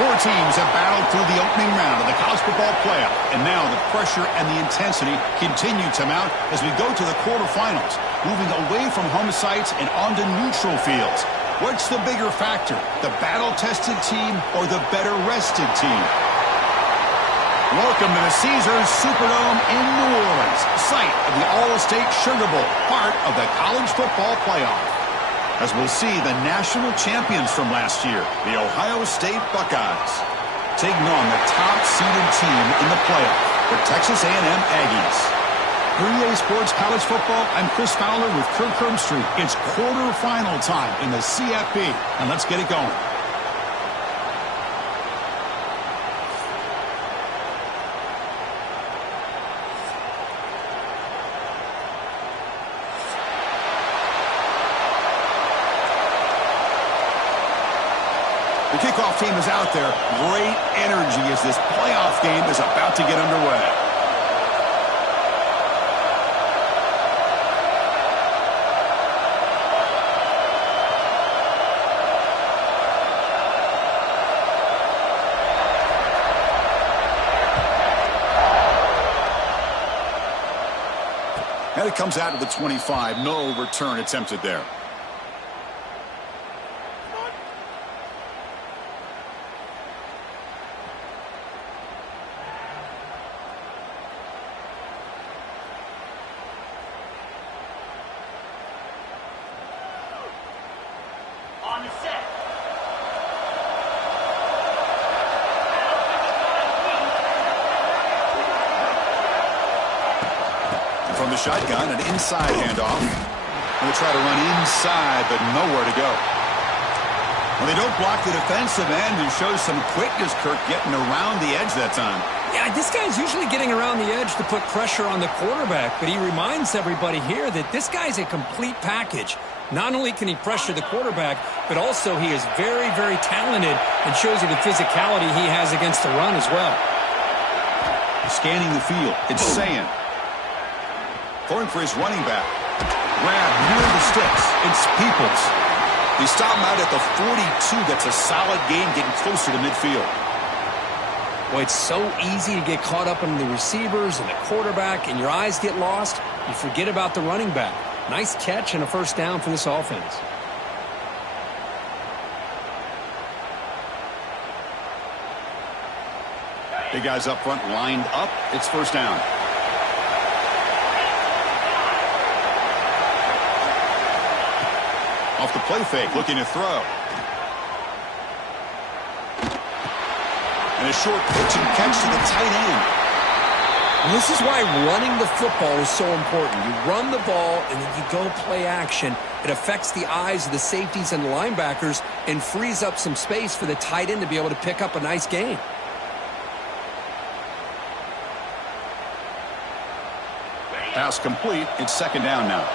Four teams have battled through the opening round of the college football playoff, and now the pressure and the intensity continue to mount as we go to the quarterfinals, moving away from home sites and onto neutral fields. What's the bigger factor, the battle-tested team or the better-rested team? Welcome to the Caesars Superdome in New Orleans, site of the All-State Sugar Bowl, part of the college football playoff. As we'll see the national champions from last year, the Ohio State Buckeyes, taking on the top-seeded team in the playoff, the Texas A&M Aggies. For EA Sports College Football, I'm Chris Fowler with Kirk Herbstreit. It's quarterfinal time in the CFP, and let's get it going. The kickoff team is out there. Great energy as this playoff game is about to get underway. And it comes out to the 25. No return attempted there. From the shotgun, an inside handoff. They'll try to run inside, but nowhere to go. Well, they don't block the defensive end and show some quickness, Kirk, getting around the edge that time. Yeah, this guy's usually getting around the edge to put pressure on the quarterback, but he reminds everybody here that this guy's a complete package. Not only can he pressure the quarterback, but also he is very, very talented and shows you the physicality he has against the run as well. Scanning the field, it's Sayin. Going for his running back. Grab near the sticks. It's Peoples. They stop him out at the 42. That's a solid gain getting closer to midfield. Well, it's so easy to get caught up in the receivers and the quarterback, and your eyes get lost. You forget about the running back. Nice catch and a first down for this offense. Big guys up front lined up. It's first down. Off the play fake, looking to throw. And a short pitch and catch to the tight end. And this is why running the football is so important. You run the ball and then you go play action. It affects the eyes of the safeties and the linebackers and frees up some space for the tight end to be able to pick up a nice gain. Pass complete. It's second down now.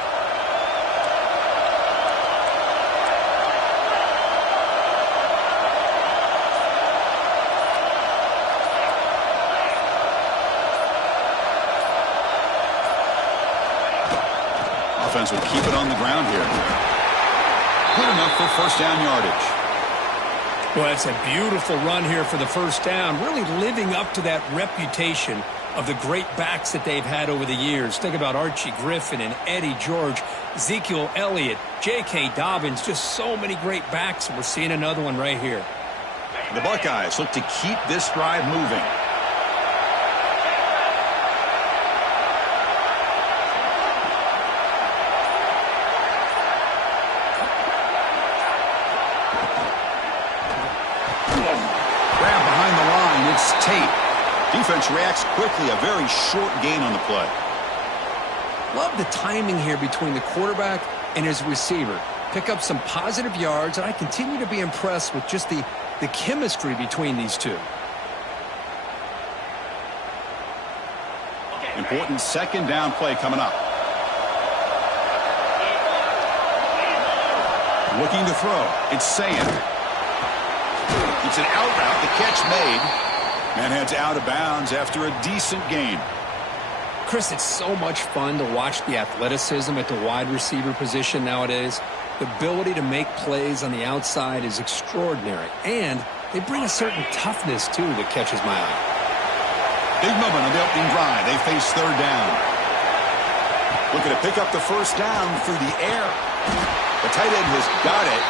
Offense will keep it on the ground here. Good enough for first down yardage. Well, it's a beautiful run here for the first down, really living up to that reputation of the great backs that they've had over the years. Think about Archie Griffin and Eddie George, Ezekiel Elliott, J.K. Dobbins, just so many great backs, and we're seeing another one right here. The Buckeyes look to keep this drive moving. Defense reacts quickly, a very short gain on the play. Love the timing here between the quarterback and his receiver. Pick up some positive yards, and I continue to be impressed with just the chemistry between these two. Important second down play coming up. Looking to throw. It's Sayin. It's an out route. The catch made. And heads out of bounds after a decent gain. Chris, it's so much fun to watch the athleticism at the wide receiver position nowadays. The ability to make plays on the outside is extraordinary. And They bring a certain toughness, too, that catches my eye. Big moment on the opening drive. They face third down. Looking to pick up the first down through the air. The tight end has got it.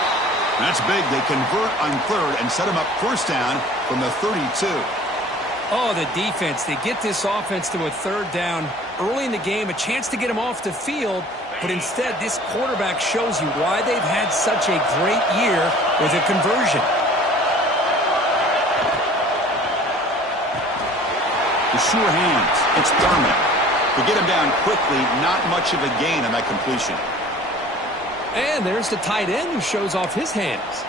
That's big. They convert on third and set him up first down from the 32. Oh, the defense. They get this offense to a third down early in the game, a chance to get him off the field, but instead this quarterback shows you why they've had such a great year with a conversion. The sure hands. It's Thurman. To get him down quickly, not much of a gain on that completion. And there's the tight end who shows off his hands.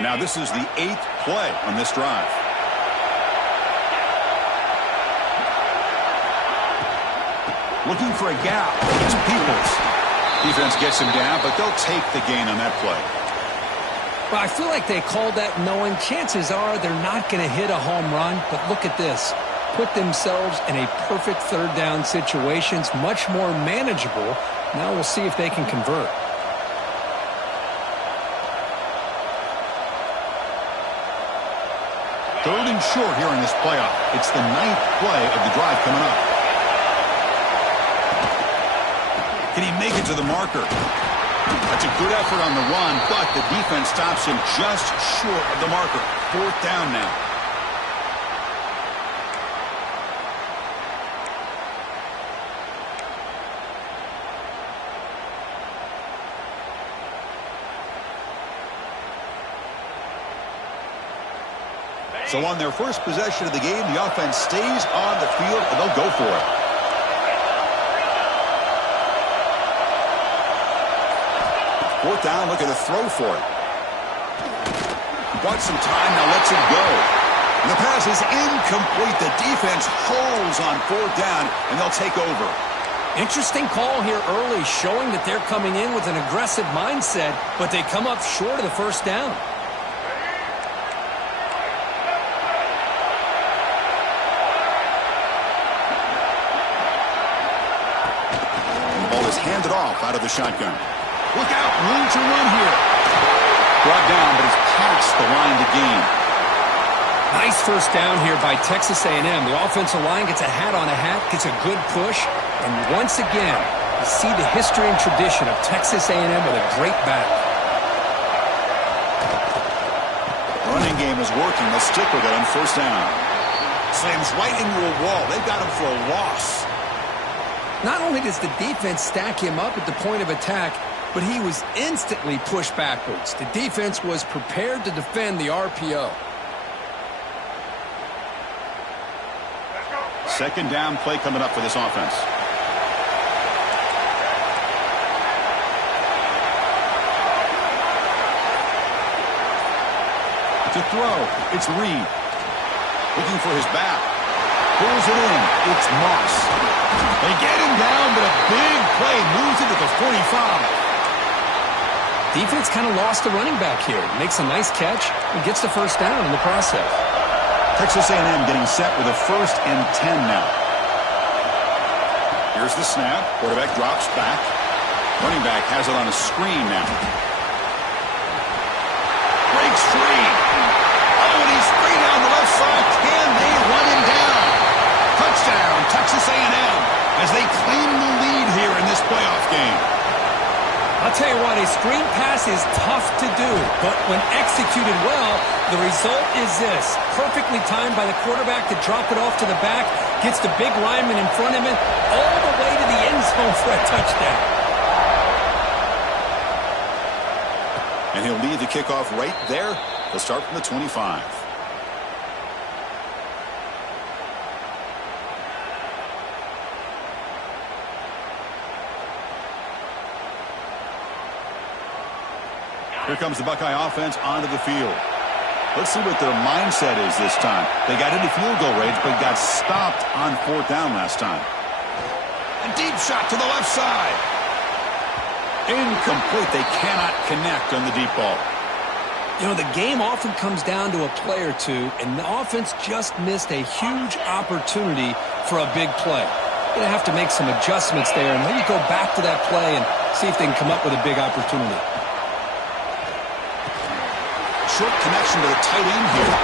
Now this is the 8th play on this drive. Looking for a gap. It's Peoples. Defense gets him down, but they'll take the gain on that play. Well, I feel like they called that knowing chances are they're not going to hit a home run, but look at this. Put themselves in a perfect third down situation. It's much more manageable. Now we'll see if they can convert. Third and short here in this playoff. It's the 9th play of the drive coming up. Can he make it to the marker? That's a good effort on the run, but the defense stops him just short of the marker. Fourth down now. So on their first possession of the game, the offense stays on the field, and they'll go for it. Fourth down, looking to throw for it. Got some time, now lets it go. And the pass is incomplete. The defense holds on fourth down, and they'll take over. Interesting call here early, showing that they're coming in with an aggressive mindset, but they come up short of the first down. Handed off out of the shotgun. Look out, room to run here. Brought down, but he's past the line to gain. Nice first down here by Texas A&M. The offensive line gets a hat on a hat, gets a good push, and once again, you see the history and tradition of Texas A&M with a great back. Running game is working. They'll stick with it on first down. Slams right into a wall. They've got him for a loss. Not only does the defense stack him up at the point of attack, but he was instantly pushed backwards. The defense was prepared to defend the RPO. Second down play coming up for this offense. To throw, it's Reed. Looking for his back. Pulls it in. It's Moss. They get him down, but a big play moves it to the 45. Defense kind of lost the running back here. Makes a nice catch and gets the first down in the process. Texas A&M getting set with a 1st and 10 now. Here's the snap. Quarterback drops back. Running back has it on a screen now. Breaks free. Oh, and he's free down the left side. Can they run him down? Touchdown, Texas A&M, as they claim the lead here in this playoff game. I'll tell you what, a screen pass is tough to do, but when executed well, the result is this. Perfectly timed by the quarterback to drop it off to the back, gets the big lineman in front of him, all the way to the end zone for a touchdown. And he'll lead the kickoff right there. They'll start from the 25. Here comes the Buckeye offense onto the field. Let's see what their mindset is this time. They got into field goal range, but got stopped on fourth down last time. A deep shot to the left side. Incomplete. They cannot connect on the deep ball. You know, the game often comes down to a play or two, and the offense just missed a huge opportunity for a big play. You're going to have to make some adjustments there and maybe go back to that play and see if they can come up with a big opportunity. Short connection to the tight end here.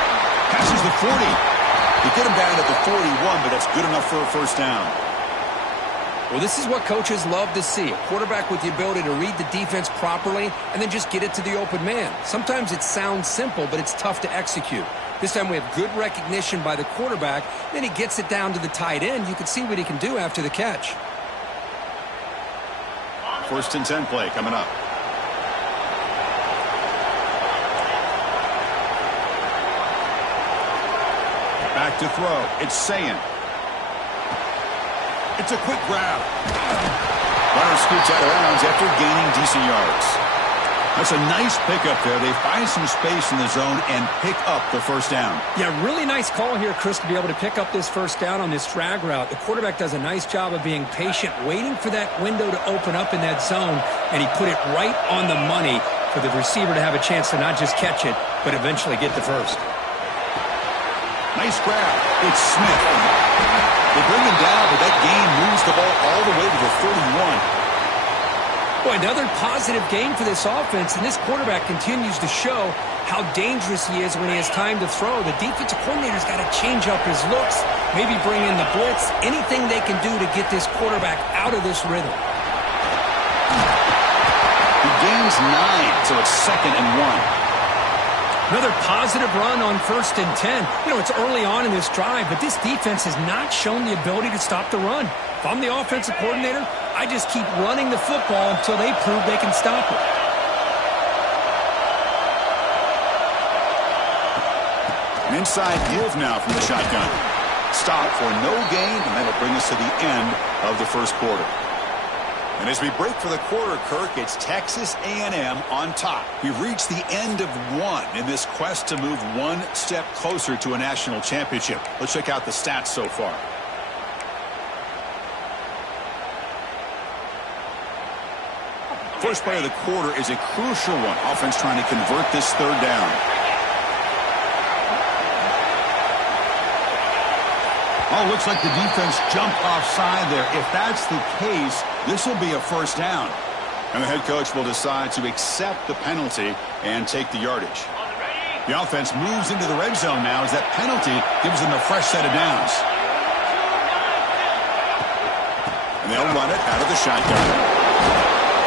Passes the 40. They get him down at the 41, but that's good enough for a first down. Well, this is what coaches love to see. A quarterback with the ability to read the defense properly and then just get it to the open man. Sometimes it sounds simple, but it's tough to execute. This time we have good recognition by the quarterback. Then he gets it down to the tight end. You can see what he can do after the catch. 1st and 10 play coming up. Back to throw. It's Sayin. It's a quick grab. Runner scoots out of bounds after gaining decent yards. That's a nice pickup there. They find some space in the zone and pick up the first down. Yeah, really nice call here, Chris, to be able to pick up this first down on this drag route. The quarterback does a nice job of being patient, waiting for that window to open up in that zone, and he put it right on the money for the receiver to have a chance to not just catch it, but eventually get the first. Nice grab. It's Smith. They bring him down, but that gain moves the ball all the way to the 31. Boy, another positive game for this offense, and this quarterback continues to show how dangerous he is when he has time to throw. The defensive coordinator's got to change up his looks, maybe bring in the blitz, anything they can do to get this quarterback out of this rhythm. He gains 9, so it's 2nd and 1. Another positive run on 1st and 10. You know, it's early on in this drive, but this defense has not shown the ability to stop the run. If I'm the offensive coordinator, I just keep running the football until they prove they can stop it. An inside give now from the shotgun. Stop for no gain, and that'll bring us to the end of the first quarter. And as we break for the quarter, Kirk, it's Texas A&M on top. We've reached the end of one in this quest to move one step closer to a national championship. Let's check out the stats so far. First play of the quarter is a crucial one. Offense trying to convert this 3rd down. Oh, looks like the defense jumped offside there. If that's the case, this will be a first down. And the head coach will decide to accept the penalty and take the yardage. The offense moves into the red zone now as that penalty gives them a fresh set of downs. And they'll run it out of the shotgun.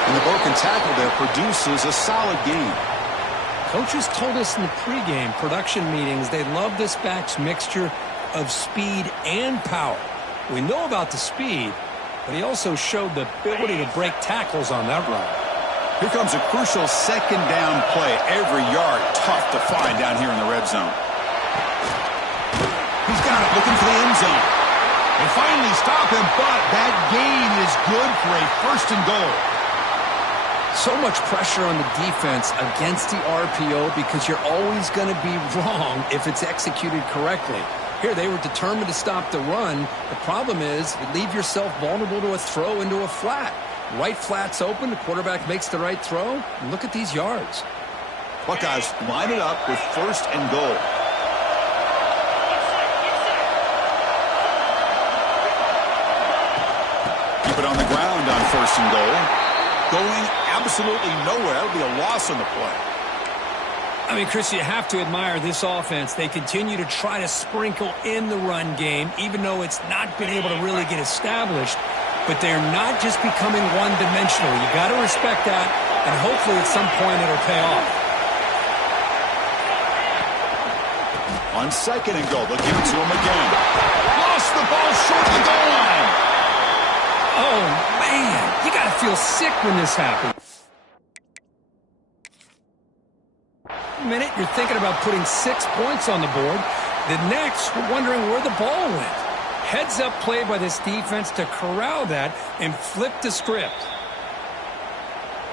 And the broken tackle there produces a solid gain. Coaches told us in the pregame production meetings they love this back's mixture of speed and power. We know about the speed, but he also showed the ability to break tackles on that run. Here comes a crucial 2nd down play. Every yard tough to find down here in the red zone. He's got it, looking for the end zone. They finally stop him, but that gain is good for a 1st and goal. So much pressure on the defense against the RPO because you're always going to be wrong if it's executed correctly. Here, they were determined to stop the run. The problem is you leave yourself vulnerable to a throw into a flat. Right flat's open. The quarterback makes the right throw. And look at these yards. Buckeyes line it up with 1st and goal. Keep it on the ground on 1st and goal. Going absolutely nowhere. That'll be a loss on the play. I mean, Chris, you have to admire this offense. They continue to try to sprinkle in the run game, even though it's not been able to really get established. But they're not just becoming one-dimensional. You got to respect that, and hopefully at some point it'll pay off. On 2nd and goal, they'll give it to him again. Lost the ball short of the goal line. Oh, man, you got to feel sick when this happens. Minute, you're thinking about putting 6 points on the board. The next, we're wondering where the ball went. Heads-up play by this defense to corral that and flip the script.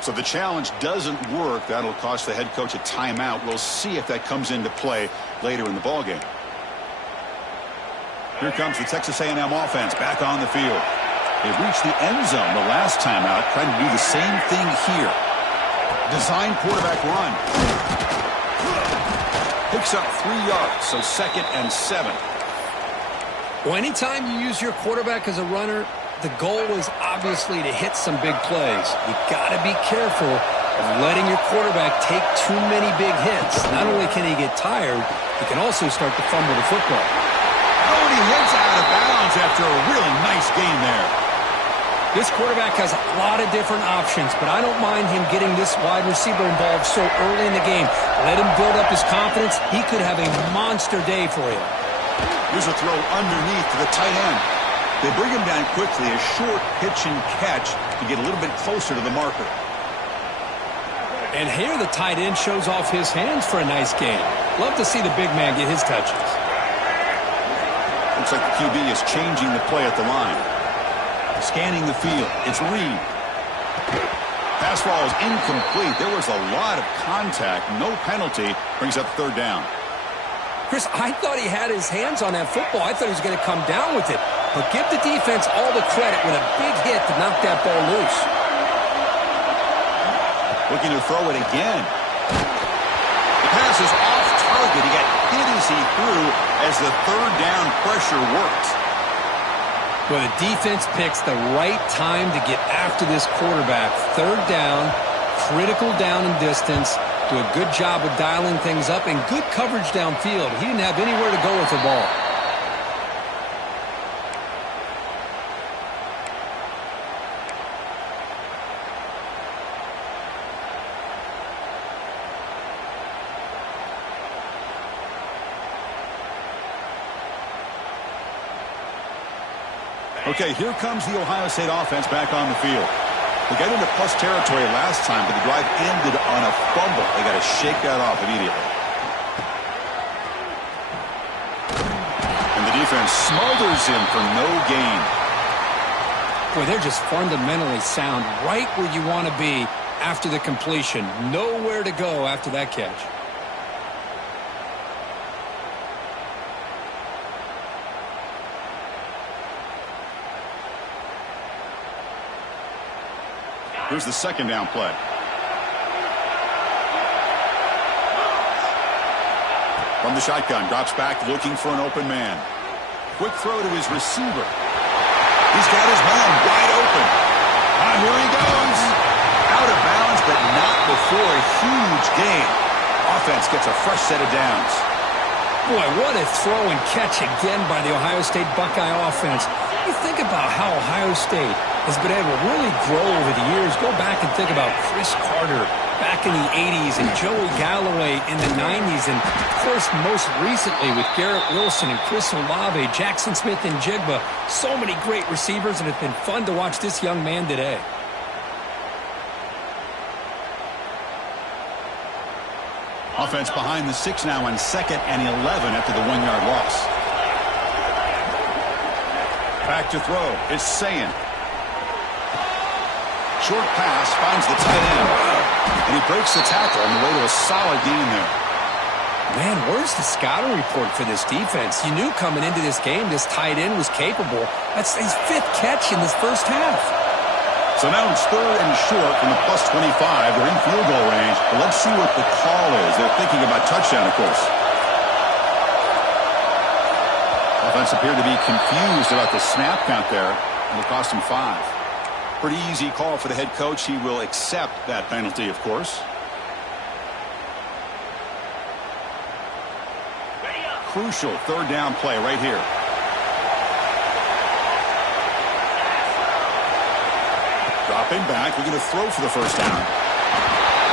So the challenge doesn't work. That'll cost the head coach a timeout. We'll see if that comes into play later in the ballgame. Here comes the Texas A&M offense back on the field. They've reached the end zone the last time out, trying to do the same thing here. Design quarterback run. Picks up 3 yards, so 2nd and 7. Well, anytime you use your quarterback as a runner, the goal is obviously to hit some big plays. You got to be careful of letting your quarterback take too many big hits. Not only can he get tired, he can also start to fumble the football. Oh, and he heads out of bounds after a really nice gain there. This quarterback has a lot of different options, but I don't mind him getting this wide receiver involved so early in the game. Let him build up his confidence. He could have a monster day for you. Here's a throw underneath to the tight end. They bring him down quickly, a short pitch and catch to get a little bit closer to the marker. And here the tight end shows off his hands for a nice game. Love to see the big man get his touches. Looks like the QB is changing the play at the line. Scanning the field. It's Reed. Pass ball is incomplete. There was a lot of contact. No penalty. Brings up 3rd down. Chris, I thought he had his hands on that football. I thought he was going to come down with it. But give the defense all the credit with a big hit to knock that ball loose. Looking to throw it again. The pass is off target. He got hit as he threw as the 3rd down pressure works. Well, the defense picks the right time to get after this quarterback. 3rd down, critical down and distance. Do a good job of dialing things up and good coverage downfield. He didn't have anywhere to go with the ball. Okay, here comes the Ohio State offense back on the field. They got into plus territory last time, but the drive ended on a fumble. They got to shake that off immediately. And the defense smothers him for no gain. Boy, they're just fundamentally sound, right where you want to be after the completion. Nowhere to go after that catch. Here's the 2nd down play. From the shotgun, drops back looking for an open man. Quick throw to his receiver. He's got his man wide open. Here he goes. Out of bounds, but not before a huge gain. Offense gets a fresh set of downs. Boy, what a throw and catch again by the Ohio State Buckeye offense. You think about how Ohio State has been able to really grow over the years. Go back and think about Chris Carter back in the 80s and Joey Galloway in the 90s. And, of course, most recently with Garrett Wilson and Chris Olave, Jackson Smith and Jigba. So many great receivers, and it's been fun to watch this young man today. Offense behind the 6 now on 2nd and 11 after the 1-yard loss. Back to throw. It's Sayin. Short pass finds the tight end. And he breaks the tackle on the way to a solid gain there. Man, where's the scouting report for this defense? You knew coming into this game this tight end was capable. That's his 5th catch in this first half. So now it's 3rd and short from the plus 25. They're in field goal range. But let's see what the call is. They're thinking about touchdown, of course. Offense appeared to be confused about the snap count there. It'll cost him 5. Pretty easy call for the head coach. He will accept that penalty, of course. Crucial 3rd down play right here. Dropping back, looking to throw for the 1st down.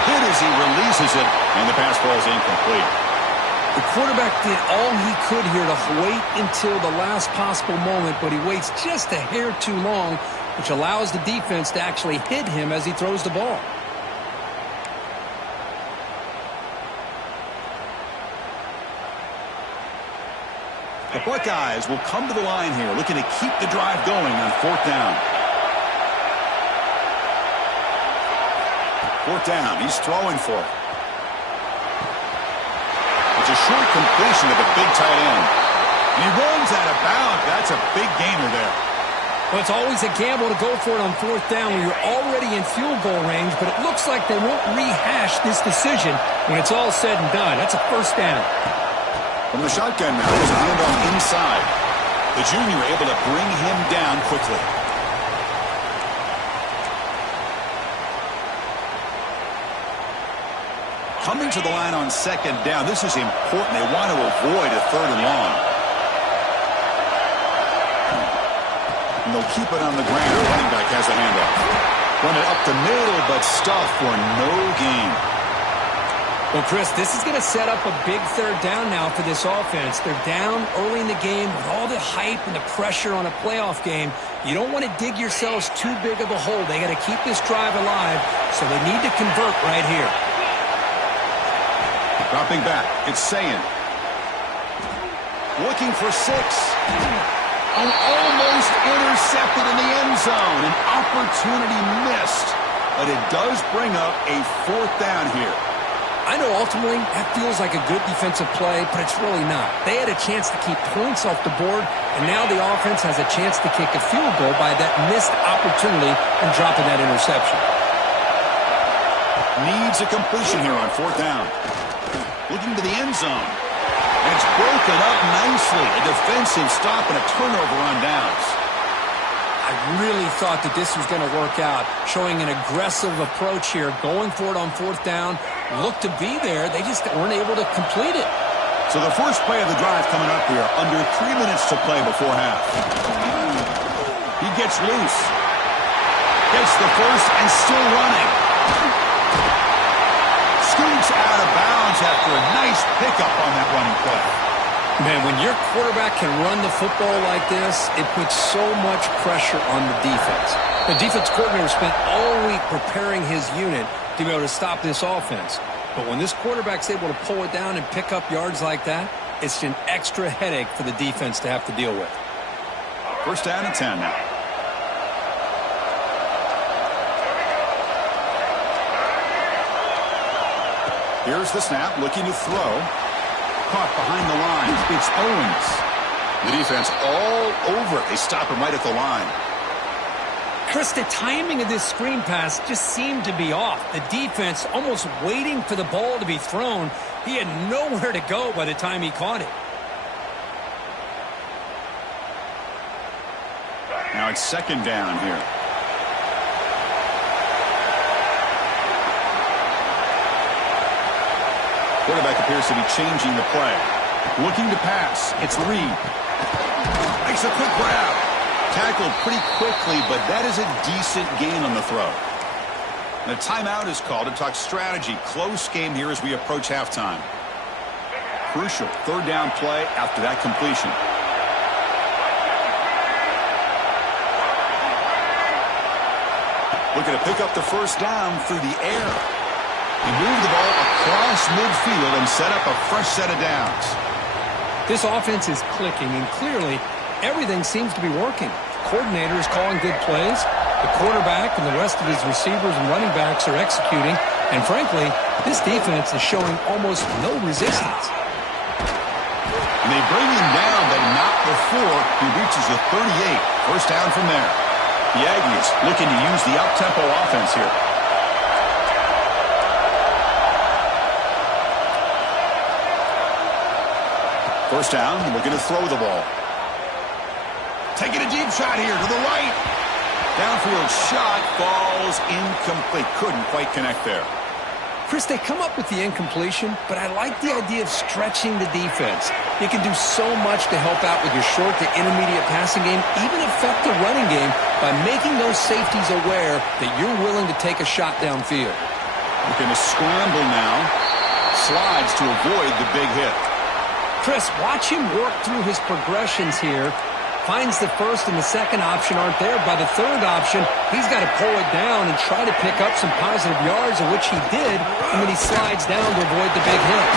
Hit as he releases it, and the pass ball is incomplete. The quarterback did all he could here to wait until the last possible moment, but he waits just a hair too long, which allows the defense to actually hit him as he throws the ball. The Buckeyes will come to the line here, looking to keep the drive going on 4th down. 4th down, he's throwing for it. It's a short completion to the big tight end. And he runs out of bounds. That's a big gainer there. Well, it's always a gamble to go for it on fourth down when you're already in field goal range, but it looks like they won't rehash this decision when it's all said and done. That's a first down. From the shotgun now, there's a handoff inside. The junior able to bring him down quickly. Coming to the line on second down, this is important. They want to avoid a third and long. And they'll keep it on the ground. Running back has the handoff. Run it up the middle, but stuffed for no gain. Well, Chris, this is going to set up a big third down now for this offense. They're down early in the game with all the hype and the pressure on a playoff game. You don't want to dig yourselves too big of a hole. They got to keep this drive alive, so they need to convert right here. Dropping back, it's Sayin. Looking for 6. And almost intercepted in the end zone. An opportunity missed. But it does bring up a fourth down here. I know ultimately that feels like a good defensive play, but it's really not. They had a chance to keep points off the board, and now the offense has a chance to kick a field goal by that missed opportunity and dropping that interception. Needs a completion here on fourth down. Looking to the end zone. And it's broken up nicely. A defensive stop and a turnover on downs. I really thought that this was going to work out, showing an aggressive approach here, going for it on fourth down. Looked to be there. They just weren't able to complete it. So the first play of the drive coming up here. Under 3 minutes to play before half. He gets loose. Gets the first and still running. Scoots out of bounds after a nice pickup on that running play. Man, when your quarterback can run the football like this, it puts so much pressure on the defense. The defense coordinator spent all week preparing his unit to be able to stop this offense. But when this quarterback's able to pull it down and pick up yards like that, it's an extra headache for the defense to have to deal with. First down and 10 now. Here's the snap, looking to throw. Caught behind the line. It's Owens. The defense all over it. They stop him right at the line. Chris, the timing of this screen pass just seemed to be off. The defense almost waiting for the ball to be thrown. He had nowhere to go by the time he caught it. Now it's second down here. Quarterback appears to be changing the play. Looking to pass. It's Reed. Makes a quick grab. Tackled pretty quickly, but that is a decent gain on the throw. And a timeout is called to talk strategy. Close game here as we approach halftime. Crucial third down play after that completion. Looking to pick up the first down through the air. He moved the ball across midfield and set up a fresh set of downs. This offense is clicking, and clearly everything seems to be working. The coordinator is calling good plays. The quarterback and the rest of his receivers and running backs are executing. And frankly, this defense is showing almost no resistance. And they bring him down, but not before he reaches the 38. First down from there. The Aggies looking to use the up-tempo offense here. First down, looking to throw the ball. Taking a deep shot here to the right. Downfield shot falls incomplete. Couldn't quite connect there. Chris, they come up with the incompletion, but I like the idea of stretching the defense. You can do so much to help out with your short to intermediate passing game, even affect the running game by making those safeties aware that you're willing to take a shot downfield. Looking to scramble now. Slides to avoid the big hit. Chris, watch him work through his progressions here. Finds the first and the second option aren't there. By the third option, he's got to pull it down and try to pick up some positive yards, of which he did, and then he slides down to avoid the big hit.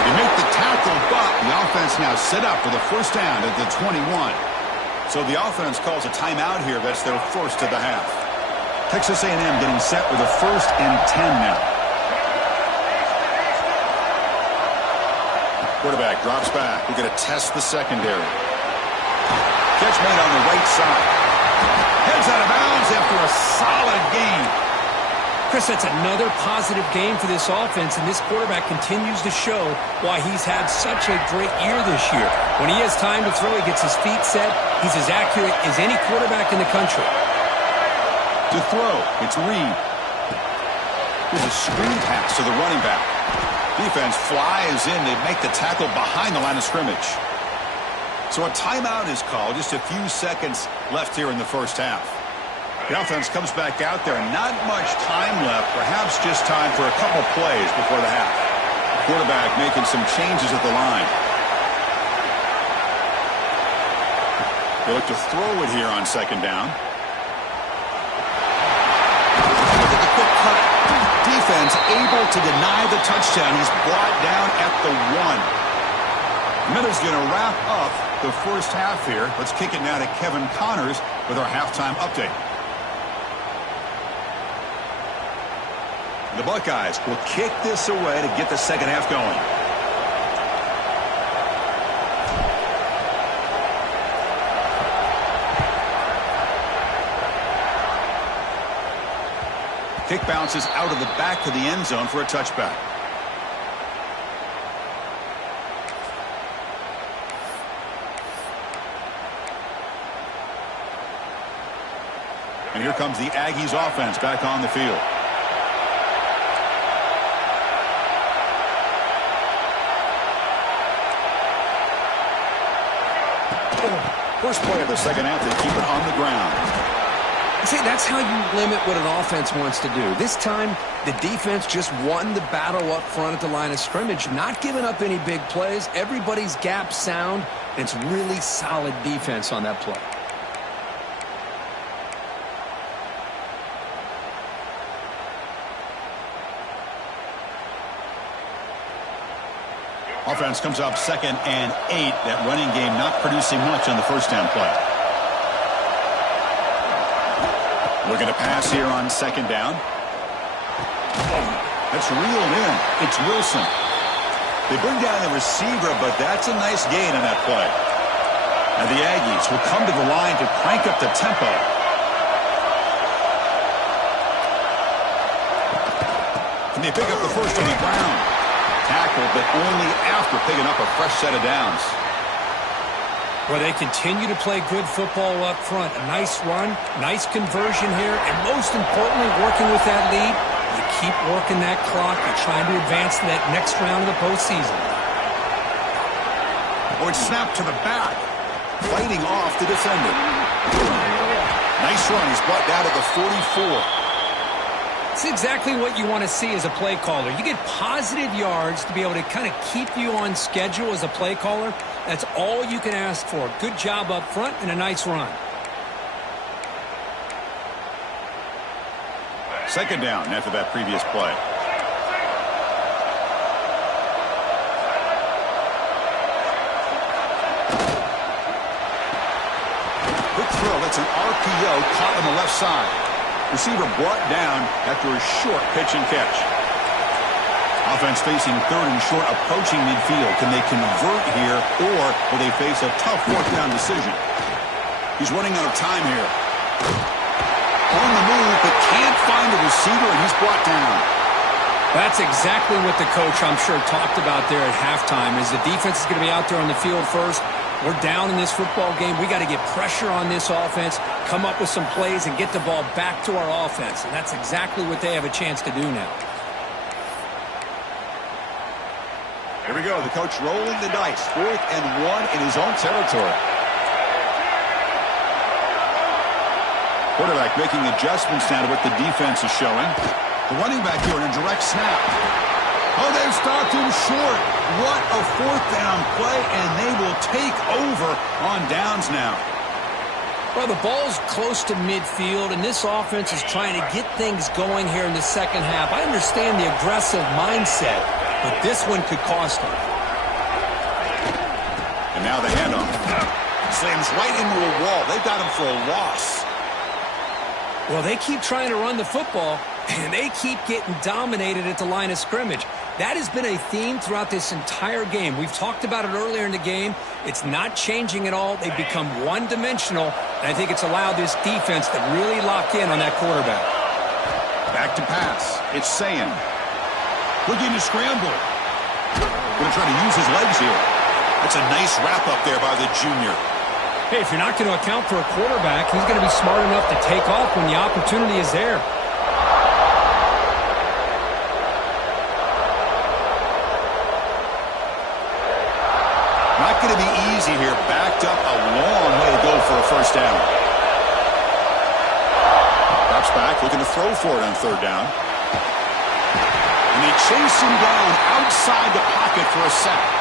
They make the tackle, but the offense now set up for the first down at the 21. So the offense calls a timeout here. That's their first of the half. Texas A&M getting set with a first and 10 now. Quarterback drops back. We're going to test the secondary. Catch made on the right side. Heads out of bounds after a solid gain. Chris, that's another positive game for this offense, and this quarterback continues to show why he's had such a great year this year. When he has time to throw, he gets his feet set. He's as accurate as any quarterback in the country. To throw, it's Reed. Here's a screen pass to the running back. Defense flies in. They make the tackle behind the line of scrimmage. So a timeout is called. Just a few seconds left here in the first half. The offense comes back out there. Not much time left. Perhaps just time for a couple plays before the half. The quarterback making some changes at the line. They look to throw it here on second down. Look at the quick cut. Defense able to deny the touchdown. He's brought down at the 1. Miller's going to wrap up the first half here. Let's kick it now to Kevin Connors with our halftime update. The Buckeyes will kick this away to get the second half going. Kick bounces out of the back of the end zone for a touchback. And here comes the Aggies offense back on the field. First play of the second half, they keep it on the ground. See, that's how you limit what an offense wants to do. This time, the defense just won the battle up front at the line of scrimmage, not giving up any big plays. Everybody's gap sound, and it's really solid defense on that play. Offense comes up 2nd and 8. That running game not producing much on the first down play. Looking to pass here on second down. That's reeled in. It's Wilson. They bring down the receiver, but that's a nice gain on that play. Now the Aggies will come to the line to crank up the tempo. Can they pick up the first on the ground? Tackle, but only after picking up a fresh set of downs. Well, they continue to play good football up front. A nice run, nice conversion here, and most importantly, working with that lead, you keep working that clock. You're trying to advance to that next round of the postseason. Oh, it's snapped to the back. Fighting off the defender. Nice run. He's brought down at the 44. It's exactly what you want to see as a play caller. You get positive yards to be able to kind of keep you on schedule as a play caller. That's all you can ask for. Good job up front and a nice run. Second down after that previous play. Quick throw. That's an RPO caught on the left side. Receiver brought down after a short pitch and catch. Offense facing 3rd and short, approaching midfield. Can they convert here, or will they face a tough fourth down decision? He's running out of time here. On the move, but can't find the receiver, and he's brought down. That's exactly what the coach, I'm sure, talked about there at halftime, is the defense is going to be out there on the field first. We're down in this football game. We got to get pressure on this offense, come up with some plays, and get the ball back to our offense. And that's exactly what they have a chance to do now. Here we go. The coach rolling the dice. 4th and 1 in his own territory. Quarterback making adjustments now to what the defense is showing. The running back here in a direct snap. Oh, they've stopped him short. What a 4th down play, and they will take over on downs now. Well, the ball's close to midfield, and this offense is trying to get things going here in the second half. I understand the aggressive mindset, but this one could cost them. And now the handoff. Slams right into a wall. They've got him for a loss. Well, they keep trying to run the football, and they keep getting dominated at the line of scrimmage. That has been a theme throughout this entire game. We've talked about it earlier in the game. It's not changing at all. They've become one-dimensional, and I think it's allowed this defense to really lock in on that quarterback. Back to pass. It's Sayin. Looking to scramble. Going to try to use his legs here. That's a nice wrap-up there by the junior. Hey, if you're not going to account for a quarterback, he's going to be smart enough to take off when the opportunity is there. Not going to be easy here. Backed up a long way to go for a first down. Drops back, looking to throw for it on third down. And they chase him down outside the pocket for a sack.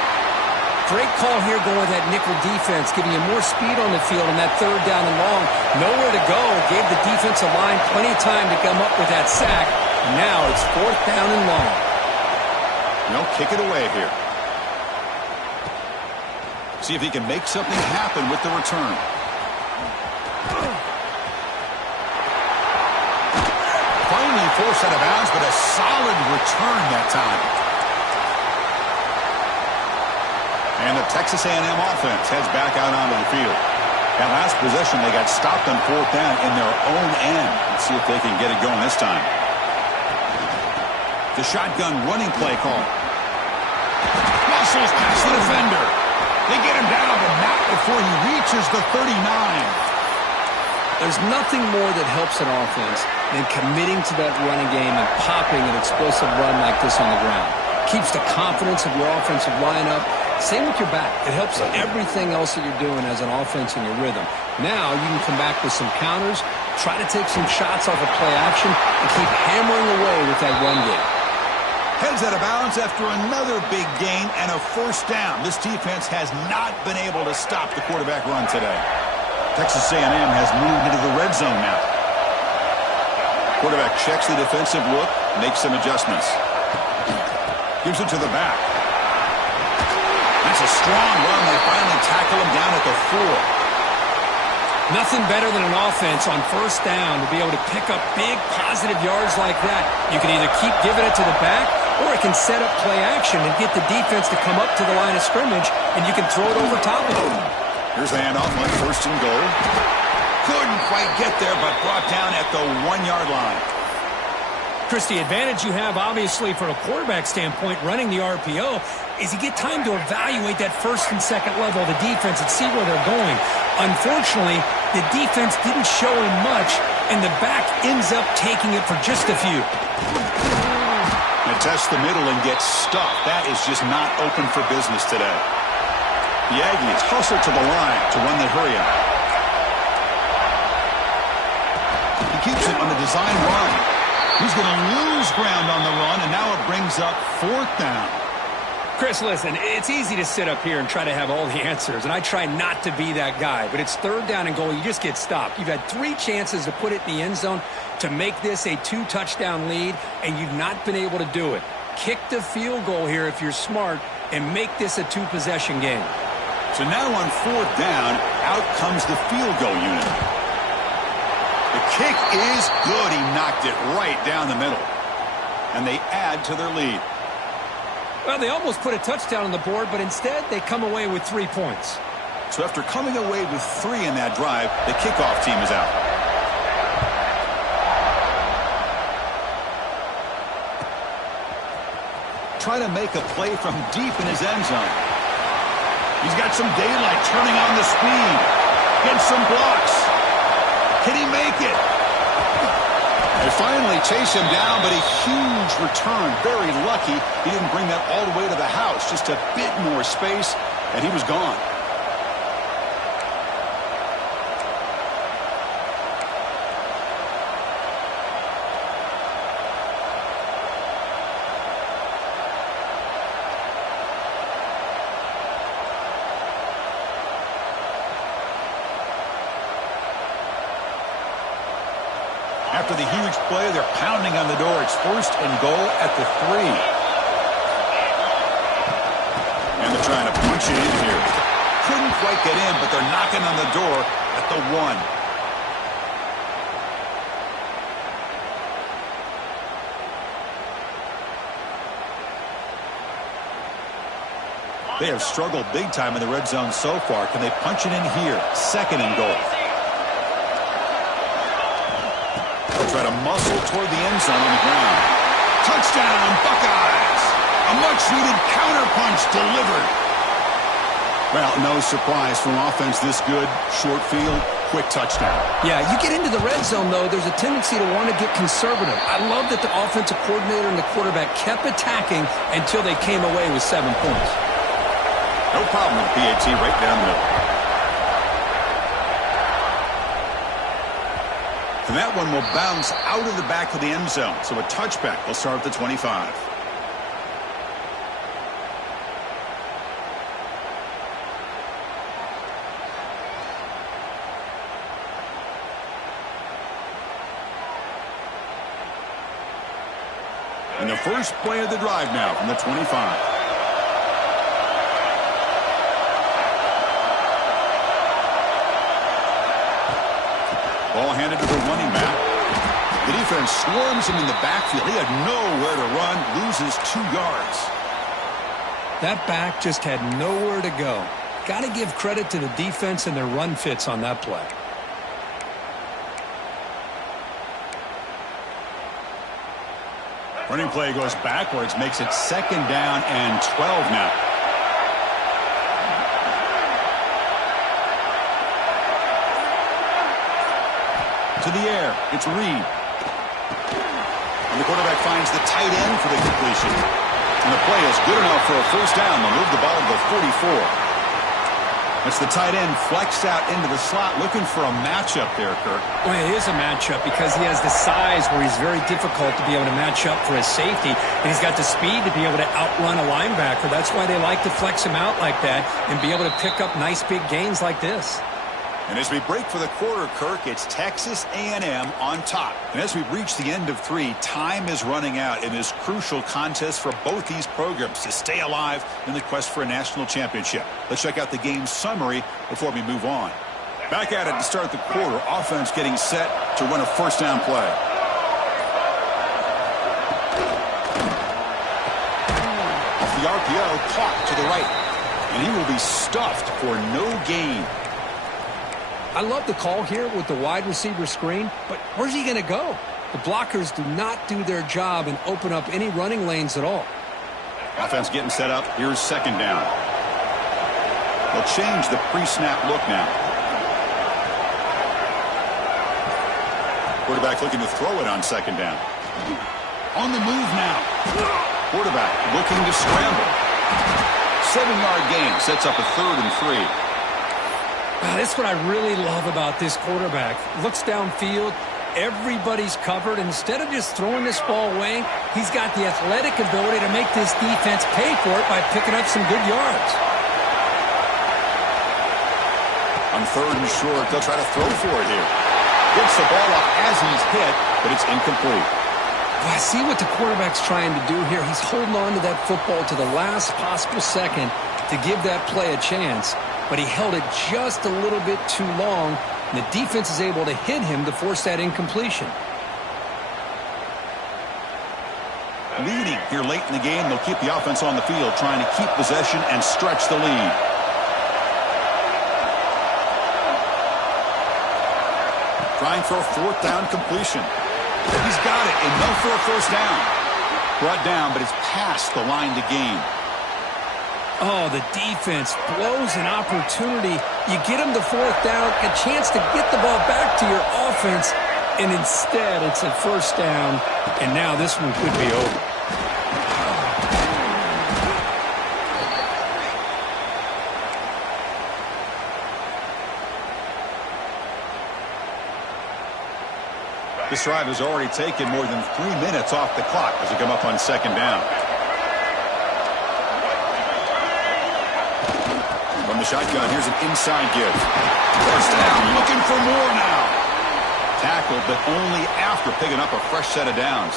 Great call here going with that nickel defense, giving you more speed on the field on that third down and long. Nowhere to go. Gave the defensive line plenty of time to come up with that sack. Now it's fourth down and long. They'll kick it away here. See if he can make something happen with the return. Finally forced out of bounds, but a solid return that time. And the Texas A&M offense heads back out onto the field. That last possession, they got stopped on fourth down in their own end. Let's see if they can get it going this time. The shotgun running play call. Muscles past the defender. They get him down, but not before he reaches the 39. There's nothing more that helps an offense than committing to that running game and popping an explosive run like this on the ground. Keeps the confidence of your offensive lineup. Same with your back. It helps everything else that you're doing as an offense in your rhythm. Now you can come back with some counters, try to take some shots off of play action, and keep hammering away with that run game. Heads out of bounds after another big gain and a first down. This defense has not been able to stop the quarterback run today. Texas A&M has moved into the red zone now. Quarterback checks the defensive look, makes some adjustments. Gives it to the back. That's a strong run. They finally tackle him down at the 4. Nothing better than an offense on first down to be able to pick up big positive yards like that. You can either keep giving it to the back, or it can set up play action and get the defense to come up to the line of scrimmage, and you can throw it over top of them. Here's the handoff on first and goal. Couldn't quite get there, but brought down at the 1-yard line. Chris, the advantage you have, obviously, from a quarterback standpoint, running the RPO, is you get time to evaluate that first and second level of the defense and see where they're going. Unfortunately, the defense didn't show him much, and the back ends up taking it for just a few. And test the middle and get stuffed. That is just not open for business today. The Aggies hustle to the line to run the hurry up. He keeps it on the design run. He's going to lose ground on the run, and now it brings up fourth down. Chris, listen, it's easy to sit up here and try to have all the answers, and I try not to be that guy, but it's third down and goal. You just get stopped. You've had 3 chances to put it in the end zone to make this a 2-touchdown lead, and you've not been able to do it. Kick the field goal here if you're smart and make this a 2-possession game. So now on fourth down, out comes the field goal unit. The kick is good. He knocked it right down the middle. And they add to their lead. Well, they almost put a touchdown on the board, but instead they come away with 3 points. So after coming away with 3 in that drive, the kickoff team is out. Trying to make a play from deep in his end zone. He's got some daylight, turning on the speed. Gets some blocks. Can he make it? They finally chase him down, but a huge return. Very lucky he didn't bring that all the way to the house. Just a bit more space, and he was gone. After the huge play, they're pounding on the door. It's first and goal at the 3. And they're trying to punch it in here. Couldn't quite get in, but they're knocking on the door at the 1. They have struggled big time in the red zone so far. Can they punch it in here? 2nd and goal. They'll try to muscle toward the end zone on the ground. Touchdown, Buckeyes! A much-needed counterpunch delivered. Well, no surprise from offense this good. Short field, quick touchdown. Yeah, you get into the red zone, though, there's a tendency to want to get conservative. I love that the offensive coordinator and the quarterback kept attacking until they came away with 7 points. No problem with PAT right down the middle. And that one will bounce out of the back of the end zone. So a touchback will start at the 25. And the first play of the drive now from the 25. Ball handed to the running back. The defense swarms him in the backfield. He had nowhere to run, loses 2 yards. That back just had nowhere to go. Got to give credit to the defense and their run fits on that play. Running play goes backwards, makes it 2nd down and 12 now. To the air, it's Reed. And the quarterback finds the tight end for the completion. And the play is good enough for a first down. They'll move the ball to the 44. It's the tight end flexed out into the slot, looking for a matchup there, Kirk. Well, it is a matchup because he has the size where he's very difficult to be able to match up for his safety, and he's got the speed to be able to outrun a linebacker. That's why they like to flex him out like that and be able to pick up nice big gains like this. And as we break for the quarter, Kirk, it's Texas A&M on top. And as we reach the end of 3, time is running out in this crucial contest for both these programs to stay alive in the quest for a national championship. Let's check out the game summary before we move on. Back at it to start the quarter. Offense getting set to run a first down play. Off the RPO, clock to the right. And he will be stuffed for no gain. I love the call here with the wide receiver screen, but where's he going to go? The blockers do not do their job and open up any running lanes at all. Offense getting set up. Here's 2nd down. They'll change the pre-snap look now. Quarterback looking to throw it on 2nd down. On the move now. Quarterback looking to scramble. 7-yard gain sets up a 3rd and 3. That's what I really love about this quarterback. Looks downfield, everybody's covered. Instead of just throwing this ball away, he's got the athletic ability to make this defense pay for it by picking up some good yards. On 3rd and short, they'll try to throw for it here. Gets the ball up as he's hit, but it's incomplete. I see what the quarterback's trying to do here. He's holding on to that football to the last possible second to give that play a chance. But he held it just a little bit too long, and the defense is able to hit him to force that incompletion. Leading here late in the game, they'll keep the offense on the field, trying to keep possession and stretch the lead. Trying for a 4th down completion. He's got it, enough for a first down. Brought down, but it's past the line to gain. Oh, the defense blows an opportunity. You get them the 4th down, a chance to get the ball back to your offense, and instead it's a first down, and now this one could be over. This drive has already taken more than 3 minutes off the clock as we come up on 2nd down. From the shotgun, here's an inside give. First down, looking for more now. Tackled, but only after picking up a fresh set of downs.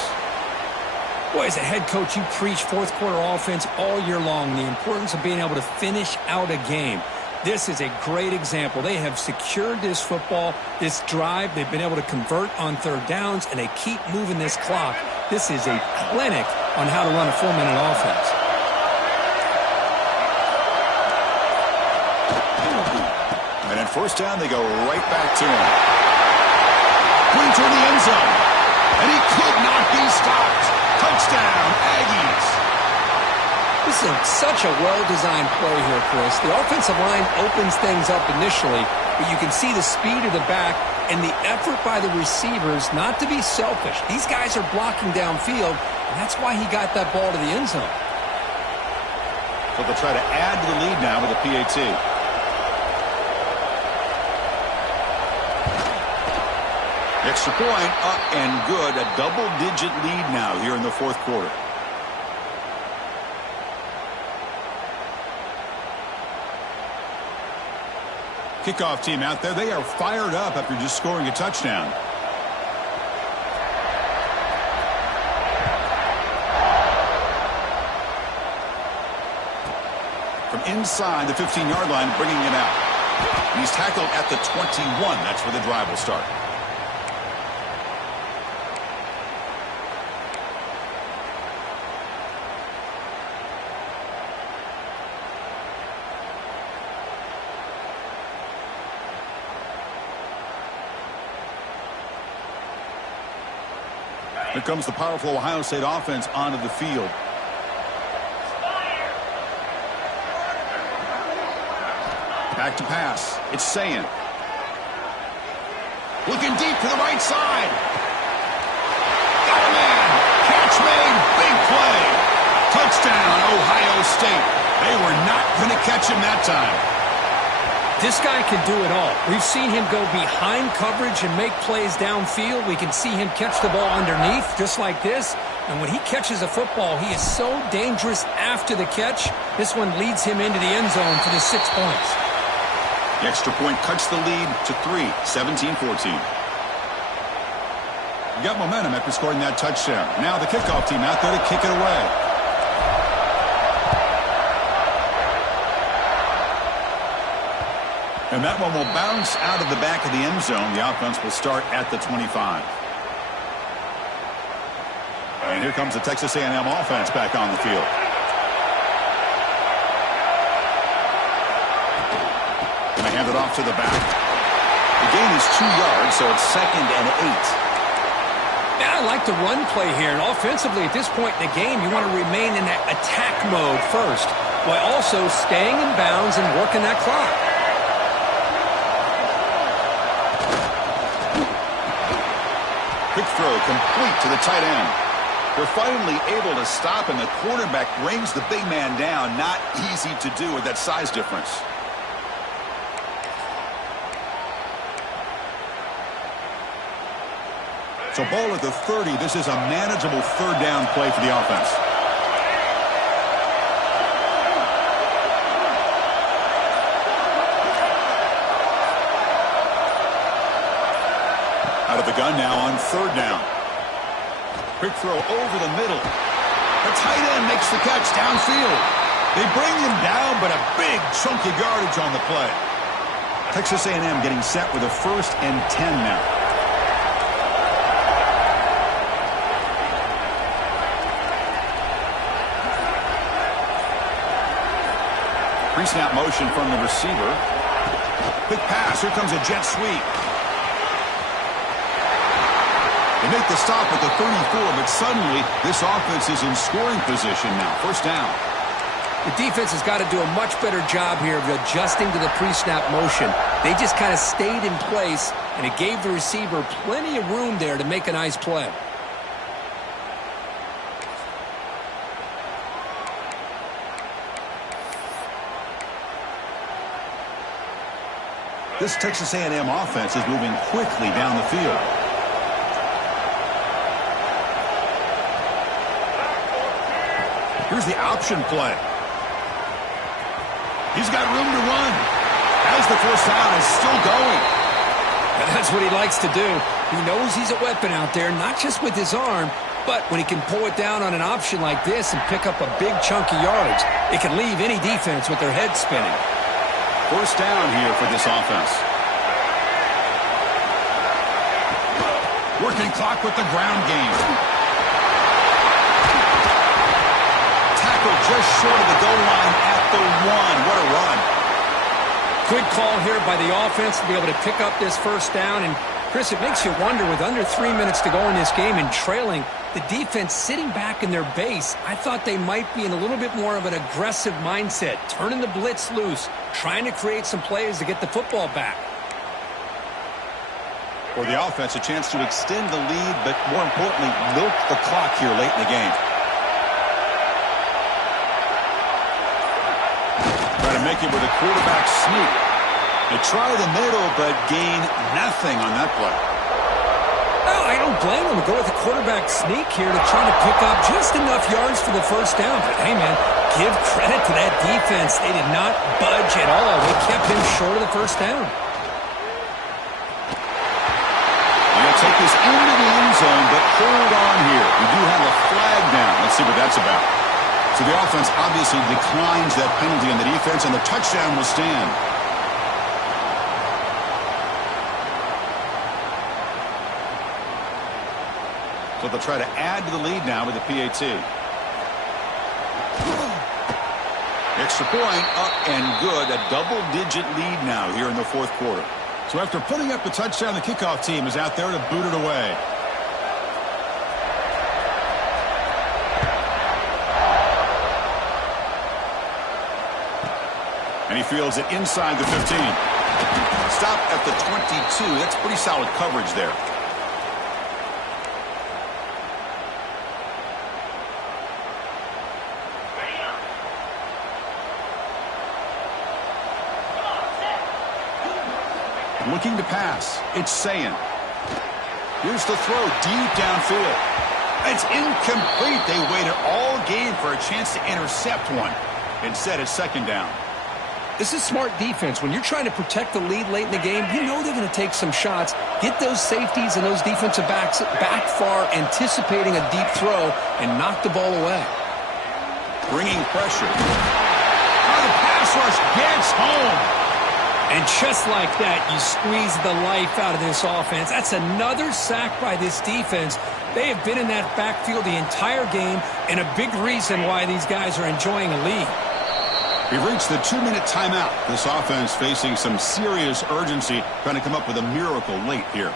Boy, as a head coach, you preach 4th quarter offense all year long, the importance of being able to finish out a game. This is a great example. They have secured this football, this drive. They've been able to convert on 3rd downs, and they keep moving this clock. This is a clinic on how to run a 4-minute offense. And at first down, they go right back to him. Going toward the end zone. And he could not be stopped. Touchdown, Aggies. This is such a well-designed play here, Chris. The offensive line opens things up initially, but you can see the speed of the back and the effort by the receivers not to be selfish. These guys are blocking downfield, and that's why he got that ball to the end zone. So they'll try to add to the lead now with a PAT. Extra point, up and good. A double-digit lead now here in the fourth quarter. Kickoff team out there. They are fired up after just scoring a touchdown. From inside the 15-yard line, bringing it out. And he's tackled at the 21. That's where the drive will start. Here comes the powerful Ohio State offense onto the field. Back to pass. It's Sayin. Looking deep to the right side. Got a man. Catch made. Big play. Touchdown, Ohio State. They were not going to catch him that time. This guy can do it all. We've seen him go behind coverage and make plays downfield. We can see him catch the ball underneath, just like this. And when he catches a football, he is so dangerous after the catch. This one leads him into the end zone for the 6 points. The extra point cuts the lead to 3, 17-14. You got momentum after scoring that touchdown. Now the kickoff team out there to kick it away. And that one will bounce out of the back of the end zone. The offense will start at the 25. And here comes the Texas A&M offense back on the field. And they hand it off to the back. The gain is 2 yards, so it's 2nd and 8. Yeah, I like the run play here. And offensively, at this point in the game, you want to remain in that attack mode first, while also staying in bounds and working that clock. Quick throw complete to the tight end. They're finally able to stop, and the quarterback brings the big man down. Not easy to do with that size difference. So ball at the 30. This is a manageable third down play for the offense. Out of the gun now on third down. Quick throw over the middle. The tight end makes the catch downfield. They bring him down, but a big chunk of yardage on the play. Texas A&M getting set with a 1st and 10 now. Pre-snap motion from the receiver. Quick pass. Here comes a jet sweep. They make the stop at the 34, but suddenly this offense is in scoring position now. First down. The defense has got to do a much better job here of adjusting to the pre-snap motion. They just kind of stayed in place, and it gave the receiver plenty of room there to make a nice play. This Texas A&M offense is moving quickly down the field. Here's the option play. He's got room to run. As the first down is still going. And that's what he likes to do. He knows he's a weapon out there, not just with his arm, but when he can pull it down on an option like this and pick up a big chunk of yardage, it can leave any defense with their head spinning. First down here for this offense. Working clock with the ground game. Tackle just short of the goal line at the 1. What a run. Good call here by the offense to be able to pick up this first down. And, Chris, it makes you wonder, with under 3 minutes to go in this game and trailing, the defense sitting back in their base, I thought they might be in a little bit more of an aggressive mindset, turning the blitz loose, trying to create some plays to get the football back. For the offense, a chance to extend the lead, but more importantly, milk the clock here late in the game. Trying to make it with a quarterback sneak. They try the middle, but gain nothing on that play. Well, I don't blame them to go with the quarterback sneak here to try to pick up just enough yards for the first down. But, hey, man, give credit to that defense. They did not budge at all. They kept him short of the first down. Take this into the end zone, but hold on here. We do have a flag down. Let's see what that's about. So the offense obviously declines that penalty on the defense, and the touchdown will stand. So they'll try to add to the lead now with the PAT. Extra point, up and good. A double-digit lead now here in the fourth quarter. So after putting up the touchdown, the kickoff team is out there to boot it away. And he fields it inside the 15. Stop at the 22. That's pretty solid coverage there. Looking to pass. It's Sayin. Here's the throw deep downfield. It's incomplete. They waited all game for a chance to intercept one. Instead, it's second down. This is smart defense. When you're trying to protect the lead late in the game, you know they're going to take some shots, get those safeties and those defensive backs back far, anticipating a deep throw, and knock the ball away. Bringing pressure. Oh, the pass rush gets home. And just like that, you squeeze the life out of this offense. That's another sack by this defense. They have been in that backfield the entire game, and a big reason why these guys are enjoying a lead. We've reached the 2-minute timeout. This offense facing some serious urgency, trying to come up with a miracle late here.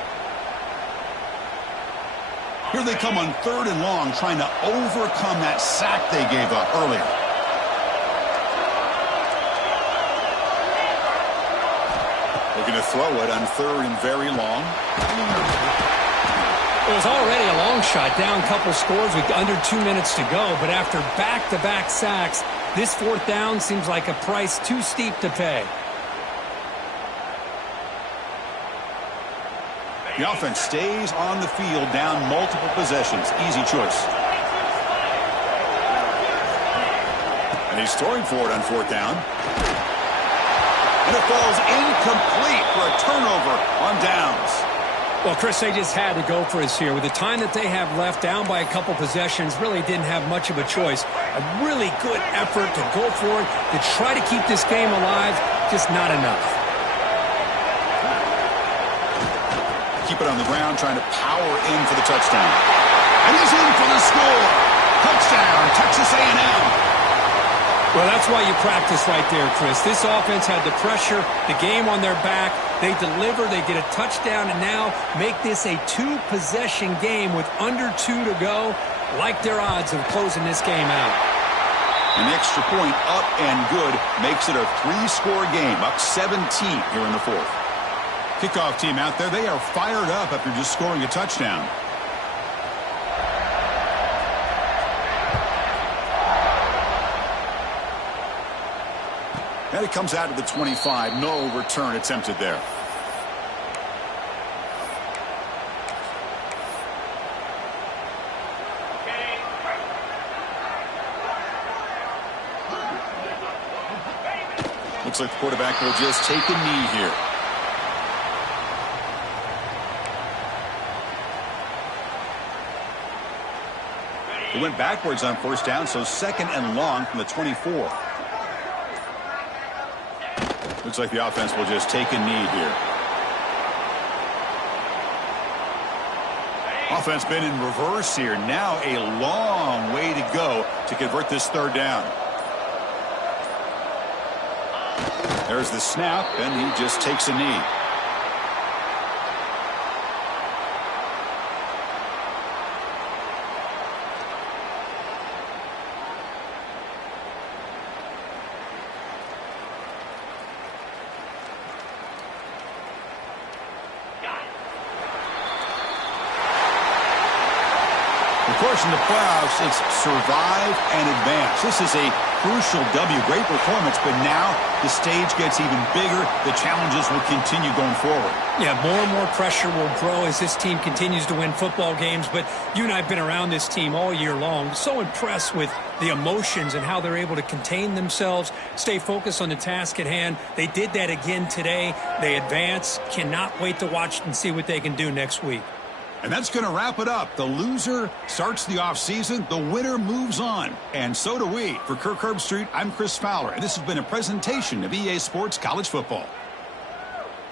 Here they come on 3rd and long, trying to overcome that sack they gave up earlier. Looking to throw it on 3rd and very long. It was already a long shot, down a couple scores with under 2 minutes to go. But after back-to-back sacks, this 4th down seems like a price too steep to pay. The offense stays on the field, down multiple possessions. Easy choice. And he's throwing for it on 4th down. And it falls incomplete for a turnover on downs. Well, Chris, they just had to go for us here. With the time that they have left, down by a couple possessions, really didn't have much of a choice. A really good effort to go for it, to try to keep this game alive, just not enough. Keep it on the ground, trying to power in for the touchdown. And he's in for the score. Touchdown, Texas A&M. Well, that's why you practice right there, Chris. This offense had the pressure, the game on their back. They deliver, they get a touchdown, and now make this a 2-possession game with under 2 to go. Like their odds of closing this game out. An extra point up and good makes it a 3-score game, up 17 here in the 4th. Kickoff team out there, they are fired up after just scoring a touchdown. And it comes out to the 25. No return attempted there. Looks like the quarterback will just take a knee here. He went backwards on 1st down, so 2nd and long from the 24. Looks like the offense will just take a knee here. Offense been in reverse here. Now a long way to go to convert this 3rd down. There's the snap, and he just takes a knee. Of course, in the playoffs, it's survive and advance. This is a crucial W. Great performance, but now the stage gets even bigger. The challenges will continue going forward. Yeah, more and more pressure will grow as this team continues to win football games. But you and I have been around this team all year long. So impressed with the emotions and how they're able to contain themselves, stay focused on the task at hand. They did that again today. They advance. Cannot wait to watch and see what they can do next week. And that's going to wrap it up. The loser starts the offseason. The winner moves on. And so do we. For Kirk Herbstreit, I'm Chris Fowler. And this has been a presentation of EA Sports College Football.